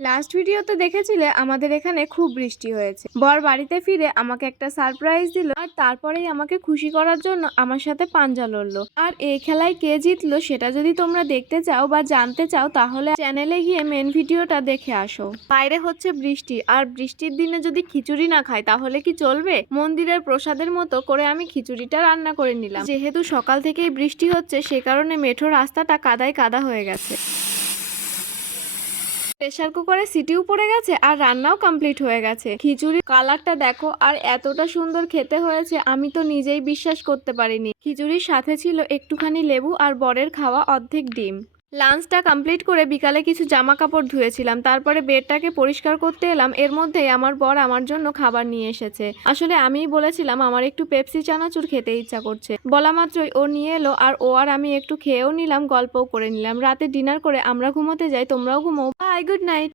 Last ভিডিওতে দেখেছিলে আমাদের এখানে খুব বৃষ্টি হয়েছে। বর বাড়িতে ফিরে আমাকে একটা সারপ্রাইজ দিল আর তারপরেই আমাকে খুশি করার জন্য আমার সাথে পাঞ্জা লড়লো। আর এই খেলায় কে জিতলো সেটা যদি তোমরা দেখতে চাও বা জানতে চাও তাহলে চ্যানেলে গিয়ে মেন ভিডিওটা দেখে আসো। বাইরে হচ্ছে বৃষ্টি আর বৃষ্টির দিনে যদি খিচুড়ি না খাই তাহলে কি চলবে? মন্দিরের প্রসাদের মতো করে আমি খিচুড়িটা রান্না করে নিলাম। যেহেতু সকাল থেকেই বৃষ্টি হচ্ছে সে কারণে মেঠো রাস্তাটা কাদায় কাদা হয়ে গেছে। প্রেসার কুকারে সিটিও পড়ে গেছে আর রান্নাও কমপ্লিট হয়ে গেছে। খিচুড়ির কালারটা দেখো আর এতটা সুন্দর খেতে হয়েছে আমি তো নিজেই বিশ্বাস করতে পারিনি। খিচুড়ির সাথে ছিল একটুখানি লেবু আর বরের খাওয়া অর্ধেক ডিম। লাঞ্চটা কমপ্লিট করে বিকালে কিছু জামা কাপড় ধুয়েছিলাম, তারপরে বেডটাকে পরিষ্কার করতে এলাম। এর মধ্যেই আমার বর আমার জন্য খাবার নিয়ে এসেছে। আসলে আমিই বলেছিলাম আমার একটু পেপসি চানাচুর খেতে ইচ্ছা করছে, বলা মাত্রই ও নিয়ে এলো আর ও আর আমি একটু খেয়েও নিলাম, গল্পও করে নিলাম। রাতে ডিনার করে আমরা ঘুমোতে যাই, তোমরাও ঘুমো। Bye, good night.